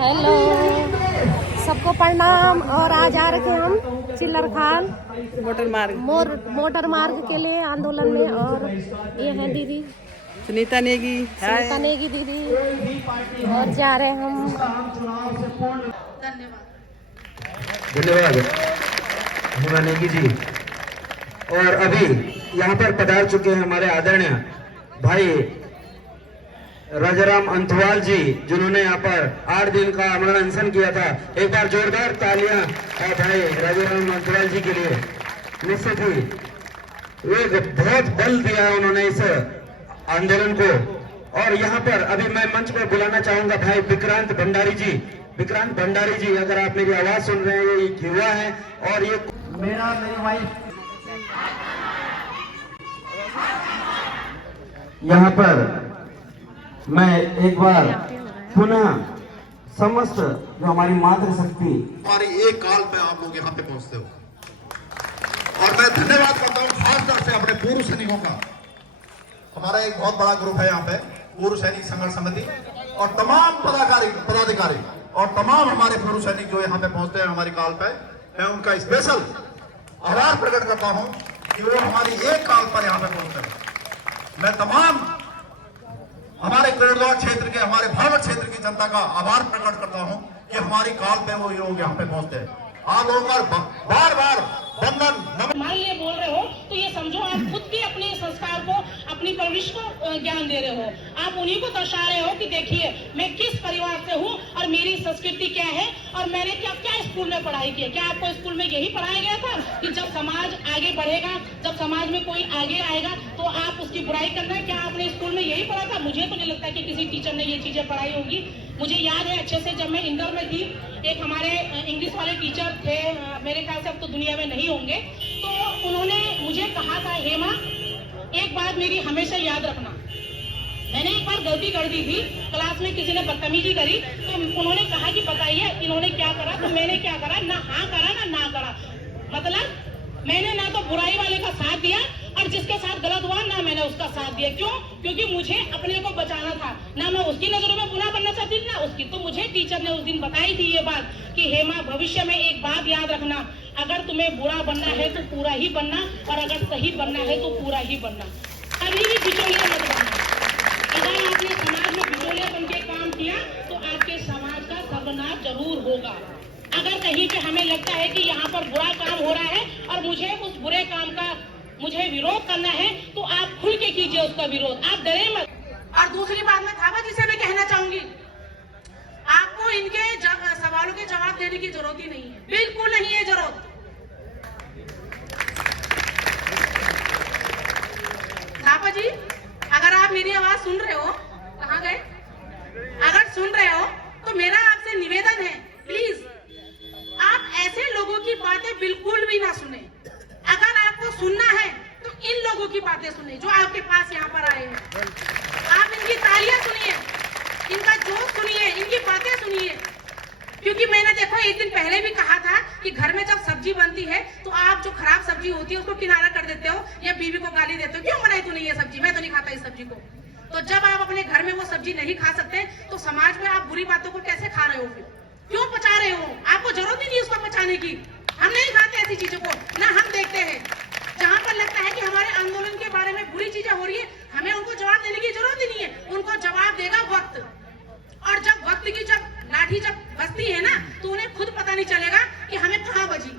Hello, सबको प्रणाम। और आज आ रखे हम चिल्लर खान मोटर मार्ग के लिए आंदोलन में। और ये हैं दीदी सुनीता नेगी दीदी। और जा रहे हम। धन्यवाद हेमा नेगी जी। और अभी यहाँ पर पधार चुके हैं हमारे आदरणीय भाई राजाराम अंथवाल जी, जिन्होंने यहाँ पर 8 दिन का अमरण अनशन किया था। एक बार जोरदार तालियां भाई राजाराम अंथवाल जी के लिए। निश्चित ही एक बहुत बल दिया है उन्होंने इस आंदोलन को। और यहाँ पर अभी मैं मंच पर बुलाना चाहूंगा भाई विक्रांत भंडारी जी। विक्रांत भंडारी जी, अगर आप मेरी आवाज सुन रहे हैं, ये युवा है और ये मेरी वाइफ यहाँ पर मैं एक बार पुनः समस्त जो हमारी मातृशक्ति हमारी एक काल पे आप लोग यहाँ पे पहुंचते हो। और मैं धन्यवाद करता हूँ खासतौर से अपने पूर्व सैनिकों का। हमारा एक बहुत बड़ा ग्रुप है यहाँ पे, पूर्व सैनिक संघर्ष समिति, और तमाम पदाधिकारी और तमाम हमारे पूर्व सैनिक जो यहाँ पे पहुंचते हैं हमारी काल पे, मैं उनका स्पेशल आभार प्रकट करता हूँ कि वो हमारी एक काल पर यहाँ पे पहुंचते हैं। मैं तमाम हमारे कोटद्वार क्षेत्र के, हमारे भागवत क्षेत्र की जनता का आभार प्रकट करता हूं कि हमारी काल पे वो लोग यहाँ पे पहुंचते हैं। आप लोगों का बार बार वंदन। मान लिए बोल रहे हो तो ये समझो आप खुद भी अपने संस्कार को, अपनी परवरिश को ज्ञान दे रहे हो। आप उन्हीं को दर्शा रहे हो कि देखिए मैं किस परिवार से हूँ और मेरी संस्कृति क्या है और मैंने क्या क्या स्कूल में पढ़ाई की है। क्या आपको स्कूल में यही पढ़ाया गया था कि जब समाज आगे बढ़ेगा, जब समाज में कोई आगे आएगा तो आप उसकी बुराई करना है? क्या आपने स्कूल में यही पढ़ा था? मुझे तो नहीं लगता कि किसी टीचर ने ये चीजें पढ़ाई होगी। मुझे याद है अच्छे से, जब मैं इंटर में थी, एक हमारे इंग्लिश वाले टीचर थे, मेरे ख्याल से अब तो दुनिया में नहीं होंगे, तो उन्होंने मुझे कहा था, हेमा एक बात मेरी हमेशा याद रखना। मैंने एक बार गलती कर दी थी, क्लास में किसी ने बदतमीजी करी तो उन्होंने कहा कि बताइए इन्होंने क्या करा, तो मैंने क्या करा, ना हाँ करा ना करा। मतलब मैंने ना तो बुराई वाले का साथ दिया और जिसके साथ गलत हुआ ना मैंने उसका साथ दिया। क्यों? क्योंकि मुझे अपने को बचाना था। ना मैं उसकी नजरों में बुरा बनना चाहती थी ना उसकी। तो मुझे टीचर ने उस दिन बताई थी ये बात कि हेमा भविष्य में एक बात याद रखना, अगर तुम्हें बुरा बनना है तो पूरा ही बनना, और अगर सही बनना है तो पूरा ही बनना। कभी भी बिचौलिया मत बनना। अगर आपने समाज में बिचौलिया बन के काम किया तो आपके समाज का सर्वनाश जरूर होगा। अगर कहीं पे हमें लगता है कि यहाँ पर बुरा काम हो रहा है और मुझे उस बुरे काम का मुझे विरोध करना है, तो आप खुल के कीजिए उसका विरोध, आप डरे मत। और दूसरी बात मैं थापा जी से भी कहना चाहूंगी, आपको इनके सवालों के जवाब देने की जरूरत ही नहीं है, बिल्कुल नहीं है जरूरत। थापा जी, अगर आप मेरी आवाज सुन रहे हो, कहाँ गए? अगर सुन रहे हो तो मेरा आपसे निवेदन है, प्लीज आप ऐसे लोगों की बातें बिल्कुल भी ना सुने। अगर आपको सुनना है तो इन लोगों की बातें सुनिए जो आपके पास यहाँ पर आए हैं। आप इनकी तालियां सुनिए, इनका जोश सुनिए, इनकी बातें सुनिए। क्योंकि मैंने देखो एक दिन पहले भी कहा था कि घर में जब सब्जी बनती है तो आप जो खराब सब्जी होती है उसको किनारा कर देते हो या बीवी को गाली देते हो, क्यों बनाई तूने ये सब्जी, मैं तो नहीं खाता इस सब्जी को। तो जब आप अपने घर में वो सब्जी नहीं खा सकते तो समाज में आप बुरी बातों को कैसे खा रहे हो? फिर क्यों पचा रहे हो? आपको जरूरत ही नहीं उसको पचाने की। हम नहीं खाते ऐसी चीजों को, ना हम देखते हैं। जहाँ पर लगता है कि हमारे आंदोलन के बारे में बुरी चीजें हो रही है, हमें उनको जवाब देने की जरूरत ही नहीं है। उनको जवाब देगा वक्त। और जब वक्त की जब लाठी जब बजती है ना तो उन्हें खुद पता नहीं चलेगा कि हमें कहाँ बजी।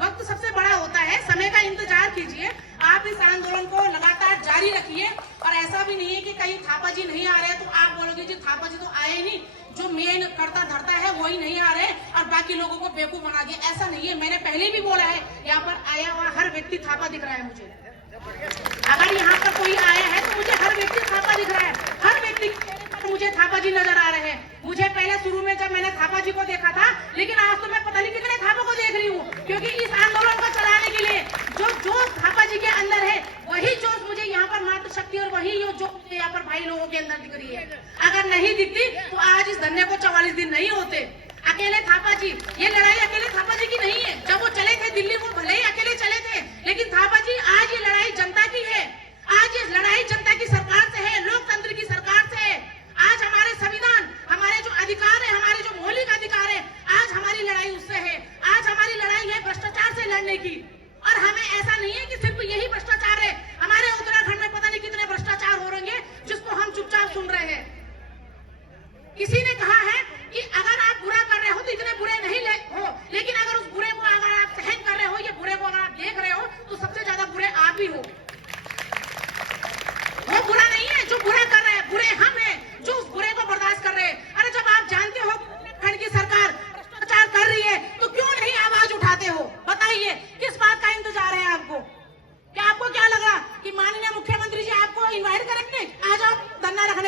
वक्त सबसे बड़ा होता है, समय का इंतजार कीजिए। आप इस आंदोलन को लगातार जारी रखिए। और ऐसा भी नहीं है कि कहीं थापा जी नहीं आ रहे तो आप बोलोगे जी थापा जी तो आए नहीं, जो मेन करता धरता है वही नहीं आ रहे और बाकी लोगों को बेवकूफ बना दिया। ऐसा नहीं है, मैंने पहले भी बोला है, यहाँ पर आया हुआ हर व्यक्ति थापा दिख रहा है मुझे। अगर यहाँ पर कोई आया है तो मुझे हर व्यक्ति थापा दिख रहा है, हर व्यक्ति मुझे थापा जी नजर आ रहे हैं। मुझे पहले शुरू में जब मैंने थापा जी को देखा था, लेकिन आज तो मैं पता नहीं कितने थापा को देख रही हूँ, क्योंकि इस आंदोलन को चलाने के लिए जो जोश थापा जी के अंदर है वही जोश मुझे यहाँ पर मातृशक्ति और वही जो मुझे यहाँ पर भाई लोगों के अंदर दिख रही है। अगर नहीं दिखती तो आज इस धरने को 44 दिन नहीं होते। अकेले थापा जी, ये लड़ाई अकेले थापा जी की नहीं है। जब वो चले थे दिल्ली, वो भले ही अकेले चले थे, लेकिन थापा जी आज ये लड़ाई जनता की है। आज ये लड़ाई जनता की सरकार से है, लोकतंत्र की सरकार से है। आज हमारे संविधान, हमारे जो अधिकार है, हमारे जो मौलिक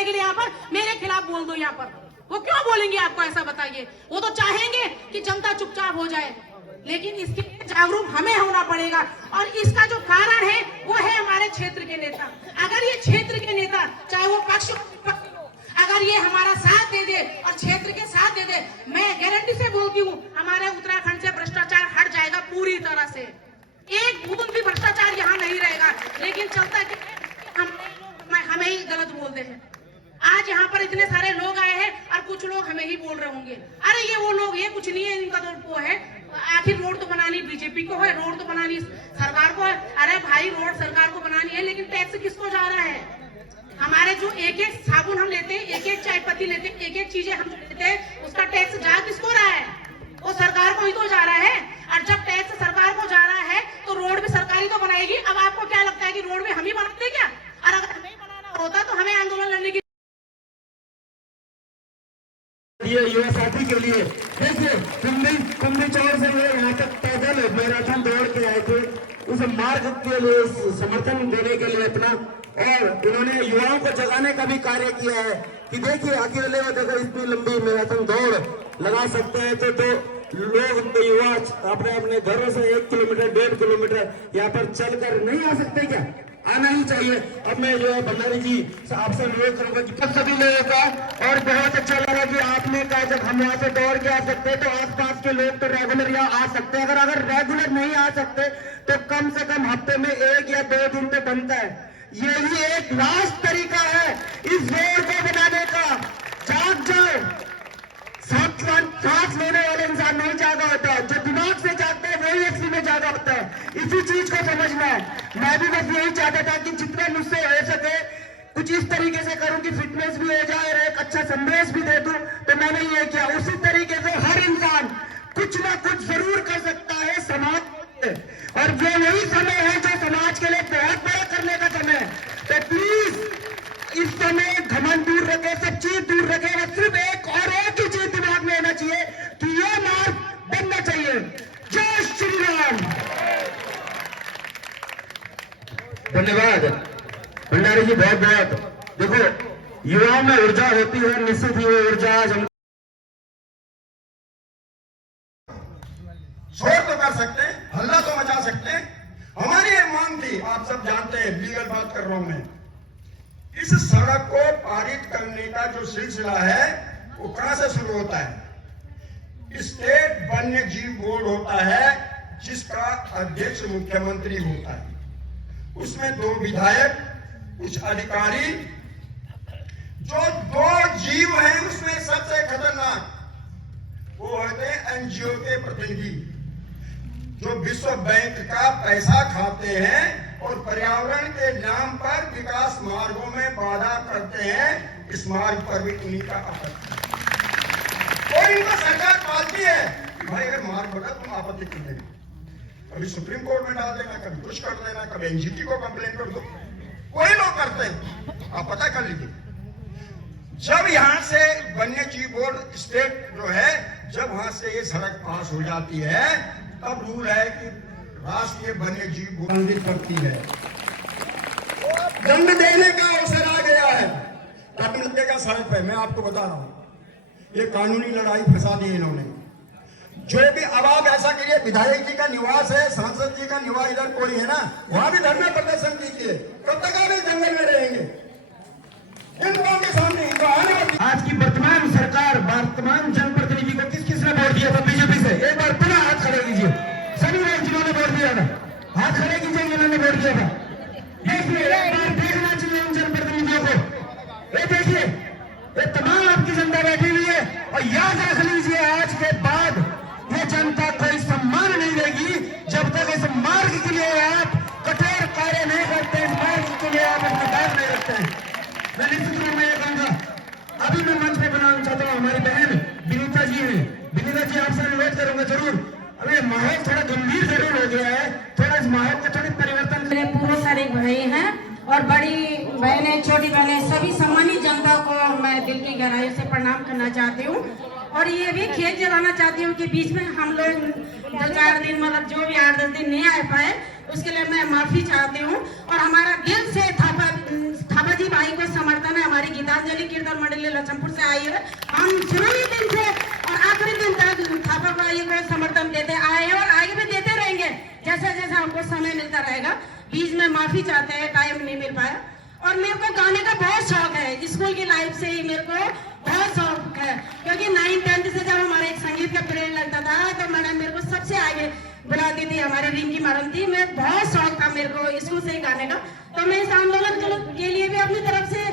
करने के लिए यहाँ पर मेरे खिलाफ बोल दो यहाँ पर। वो क्यों बोलेंगे आपको, ऐसा बताइए। वो तो चाहेंगे कि जनता चुपचाप हो जाए, लेकिन इसके लिए जागरूक हमें होना पड़ेगा। और इसका जो कारण है वो है हमारे क्षेत्र के नेता। अगर ये क्षेत्र के नेता, चाहे वो पक्ष अगर ये हमारा साथ दे दे और क्षेत्र के साथ दे दे, मैं गारंटी से बोलती हूँ हमारे उत्तराखंड से भ्रष्टाचार हट जाएगा पूरी तरह से। एक बूंद भी भ्रष्टाचार यहाँ नहीं रहेगा। लेकिन चलता कि हमें ही गलत बोलते हैं। आज यहाँ पर इतने सारे लोग आए हैं और कुछ लोग हमें ही बोल रहे होंगे, अरे ये वो लोग, ये कुछ नहीं है, इनका तो वो है। आखिर रोड तो बनानी बीजेपी को है, रोड तो बनानी सरकार को है। अरे भाई, रोड सरकार को बनानी है, लेकिन टैक्स किसको जा रहा है? हमारे जो एक एक साबुन हम लेते हैं, एक एक चाय पत्ती लेते हैं, एक एक चीजें हम लेते हैं, उसका टैक्स जा किसको रहा है? वो सरकार को ही तो जा रहा है। और जब टैक्स सरकार को जा रहा है तो रोड भी सरकारी तो बनाएगी। अब आपको क्या लगता है कि रोड भी हम ही बनाते क्या? और अगर हमें बनाना होता तो हमें आंदोलन लड़ने की ये युवा साथी के लिए देखिए, कुंभी चौर से यहाँ तक पैदल मैराथन दौड़ के आए थे, उस मार्ग के लिए समर्थन देने के लिए अपना, और इन्होंने युवाओं को जगाने का भी कार्य किया है कि देखिए अकेले में अगर इतनी लंबी मैराथन दौड़ लगा सकते हैं तो लोग, तो युवा अपने अपने घरों से 1 किलोमीटर 1.5 किलोमीटर यहाँ पर चलकर नहीं आ सकते क्या? आना ही चाहिए। अब मैं जो है भंडारी जी आपसे अनुरोध करूंगा कि सभी लोगों का, और बहुत अच्छा लगा कि आपने कहा जब हम यहाँ से दौड़ के आ सकते हैं तो आसपास के लोग तो रेगुलर यहाँ आ सकते हैं। अगर रेगुलर नहीं आ सकते तो कम से कम हफ्ते में 1 या 2 दिन तो बनता है। यही एक लास्ट तरीका है इस रोड को बनाने का। जाग जाओ। सांस लेने वाले इंसान नहीं जागा होता, जो दिमाग से जागता है वही असली में जागा होता है। इसी चीज को समझना है। मैं भी बस यही चाहता था कि जितना मुझसे हो सके कुछ इस तरीके से करूं कि फिटनेस भी हो जाए और एक अच्छा संदेश भी दे दूं, तो मैंने ये किया। उसी तरीके से हर इंसान कुछ ना कुछ जरूर कर सकता है समाज में, और ये वही समय है जो समाज के लिए बहुत बड़ा करने का समय है। तो प्लीज इस समय घमंड दूर रखे, सब चीज दूर रखे, और सिर्फ एक ही चीज दिमाग में होना चाहिए कि ये मार्ग बनना चाहिए। जय श्री राम। धन्यवाद भंडारी जी, बहुत बहुत। देखो, युवाओं में ऊर्जा होती है, निश्चित ही वो ऊर्जा आज हम शोर तो कर सकते हैं, हल्ला तो मचा सकते हैं। हमारी ये मांग थी, आप सब जानते हैं, लीगल बात कर रहा हूं मैं। इस सड़क को पारित करने का जो सिलसिला है वो कहां से शुरू होता है? स्टेट वन्य जीव बोर्ड होता है जिसका अध्यक्ष मुख्यमंत्री होता है। उसमें 2 विधायक, कुछ अधिकारी, जो 2 जीव हैं उसमें सबसे खतरनाक वो होते हैं एनजीओ के प्रतिनिधि, जो विश्व बैंक का पैसा खाते हैं और पर्यावरण के नाम पर विकास मार्गों में बाधा करते हैं। इस मार्ग पर भी उन्हीं का आपत्ति। कोई इनका सरकार पालती है कि भाई अगर मार्ग बना तुम आपत्ति कर देना, कभी सुप्रीम कोर्ट में डाल देना, कभी कुछ कर देना, कभी एनजीटी को कंप्लेन कर दो। कोई लोग करते हैं, आप पता कर लीजिए। जब यहाँ से वन्य जीव बोर्ड स्टेट जो है, जब वहां से ये सड़क पास हो जाती है, तब रूल है कि राष्ट्रीय वन्य जीव बोर्ड करती है। दंड देने का अवसर आ गया है। तब लगेगा सड़क पे, मैं आपको बता रहा हूं, ये कानूनी लड़ाई फंसा दी इन्होंने। जो भी, अब आप ऐसा करिए, विधायक जी का निवास है, सांसद जी का निवास इधर कोई है ना, वहां भी धरना प्रदर्शन कीजिए। कब तक आप इस जंगल में रहेंगे? इनको के सामने आज की वर्तमान सरकार, वर्तमान जनप्रतिनिधि को किस किसने वोट दिया था? बीजेपी से। एक बार पुनः हाथ खड़े कीजिए, सभी लोग जिन्होंने वोट दिया था, हाथ खड़े कीजिए जिन्होंने वोट दिया था। देखिए, एक बार देखना चाहिए उन जनप्रतिनिधियों को। ये देखिए, ये तमाम आपकी जनता बैठी हुई है, और याद रख लीजिए आज के बाद ये जनता कोई सम्मान नहीं देगी जब तक इस मार्ग के लिए आप कठोर कार्य नहीं करते, इस मार्ग के लिए आप अपना दायित्व नहीं रखते हैं। मैं निश्चित रूप में ये कहूंगा, अभी मैं मंच पे बनाना चाहता हूँ, हमारी बहन विनीता जी है। विनीता जी, आपसे अनुरोध करूंगा जरूर। अरे माहौल थोड़ा गंभीर जरूर हो गया है, थोड़ा इस माहौल को थोड़ी परिवर्तन। मेरे पूरे सारे भाई हैं और बड़ी बहनें, छोटी बहनें, सभी सम्मानित जनता को मैं दिल की गहराई से प्रणाम करना चाहती हूँ। और ये भी खेत जलाना चाहती हूँ कि बीच में हम लोग 2-4 दिन, मतलब जो भी 8-10 दिन नहीं आ पाए, उसके लिए मैं माफी चाहती हूँ। और हमारा दिल से थापा जी भाई को समर्थन है, हमारी गीता श्रद्धांजलि कीर्तन मंडली लक्ष्मपुर से आई है। हम शुरू दिन से और आखिरी दिन तक थापा भाई को समर्थन देते आए हैं और आगे भी देते रहेंगे जैसे जैसे हमको समय मिलता रहेगा। बीच में माफी चाहते हैं, टाइम नहीं मिल पाया। और मेरे को गाने का बहुत शौक है, स्कूल की लाइफ से ही मेरे को बहुत शौक है, क्योंकि 9th-10th से जब हमारे एक संगीत का पीरियड लगता था तो मैडम मेरे को सबसे आगे बुलाती थी, हमारी रिंकी मैडम थी। मैं बहुत शौक था मेरे को स्कूल से ही गाने का, तो मैं इस आंदोलन के लिए भी अपनी तरफ से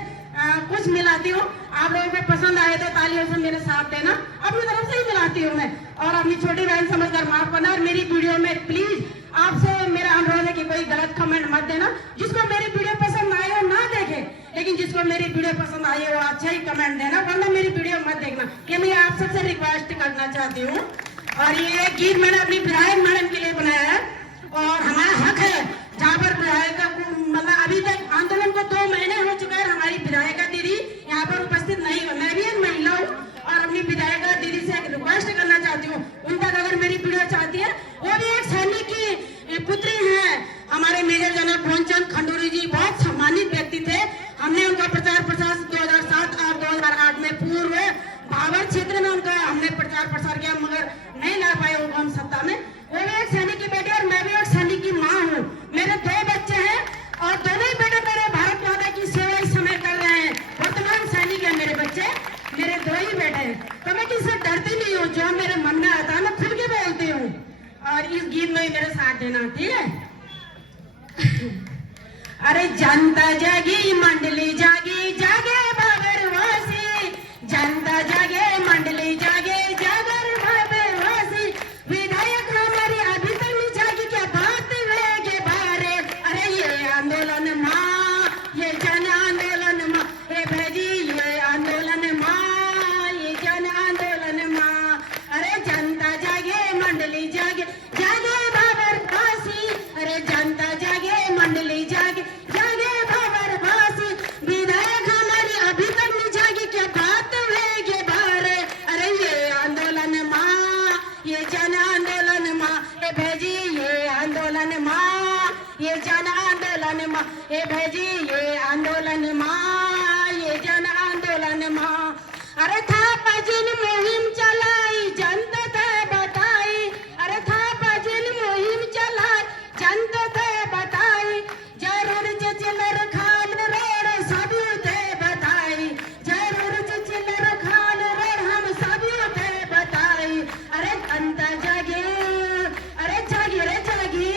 कुछ मिलाती हूँ। आप लोगों को पसंद आए तो तालियों से मेरे साथ देना, अपनी तरफ से ही मिलाती हूँ मैं। और अपनी छोटी बहन समझकर माफ करना। और मेरी वीडियो में प्लीज आपसे मेरा अनुरोध है कि कोई गलत कमेंट मत देना। जिसको मेरी वीडियो पसंद आए हो ना देखे, लेकिन जिसको मेरी वीडियो पसंद आई है वो अच्छा ही कमेंट देना, वरना मेरी वीडियो मत देखना। ये मैं आप सबसे रिक्वेस्ट करना चाहती हूँ। और ये गीत मैंने अपनी विधायक मैडम के लिए बनाया है और हमारा हक है। जहाँ पर विधायक मतलब अभी तक आंदोलन को 2 महीने हो चुके हैं, हमारी विधायिका दीदी यहाँ पर उपस्थित नहीं है। मैं भी एक महिला हूँ और अपनी विधायिका दीदी से एक रिक्वेस्ट करना चाहती हूँ, उन तक अगर मेरी वीडियो चाहती है। वो भी एक सैनिक की पुत्री है, हमारे मेजर जनरल भुवनचंद खंडूरी जी बहुत सम्मानित व्यक्ति थे। हमने उनका प्रचार प्रसार 2007 और 2008 में पूर्व भावर क्षेत्र में उनका हमने प्रचार प्रसार किया, मगर नहीं ला पाए उनको हम सत्ता में। वो भी एक सैनिक की बेटी और मैं भी एक सैनिक की माँ हूँ। मेरे 2 बच्चे हैं और दोनों ही बेटे मेरे भारत माता की सेवा इस समय कर रहे हैं। वर्तमान सैनिक है मेरे बच्चे, मेरे 2 ही बेटे हैं। तो मैं किसी से डरती नहीं हूँ, जो मेरे मन में आता है मैं खुल के बोलती हूँ। और इस गीत में मेरे साथ देना, ठीक है। अरे जनता जागी मंडली जागी जागे बाबरवासी, जनता जागे मंडली जागे जागर बाबरवासी, विधायक हमारी अभी तक नहीं जागी, क्या बात है के बारे। अरे ये आंदोलन माँ, ये जन आंदोलन माँ, हे भाजी ये आंदोलन माँ, ये जन आंदोलन माँ। अरे जनता जागे मंडली जागे जागे बाबरवासी, अरे जनता जागे मंडली जागे जागे बाबरवासी, विधायक हमारी अभी तक नहीं जागी, क्या बात है के बारे। अरे ये आंदोलन माँ, ये जन आंदोलन माँ, हे भेजी ये आंदोलन माँ, ये जन आंदोलन माँ, हे भेजी ये आंदोलन माँ, ये जन आंदोलन माँ। अरे थापा जिन मुहिम चलाई जनता थे बताई, अरे थापा जिन मुहिम चलाई जनता थे बताई, जरूर चिल्लर खान रोड सभी थे बताई, जरूर चिल्लर खान रोड हम सभी थे बताई। अरे जनता जागे, अरे जागी रे जागी,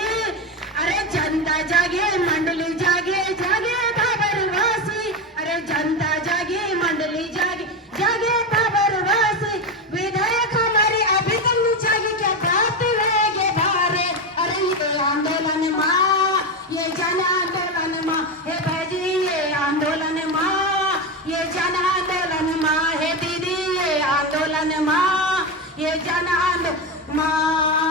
अरे जनता जागे मंडली जागे जागे बाबरवासी, अरे जनता जागे मंडली जागे जागे बाबरवासी, विधायक हमारी अभी तक नहीं जागी, क्या बात है के बारे। अरे ये आंदोलन माँ, ये जन आंदोलन माँ, हे भाजी ये आंदोलन माँ, ये जन आंदोलन माँ, हे दीदी ये आंदोलन माँ, ये जन आंदोलन माँ।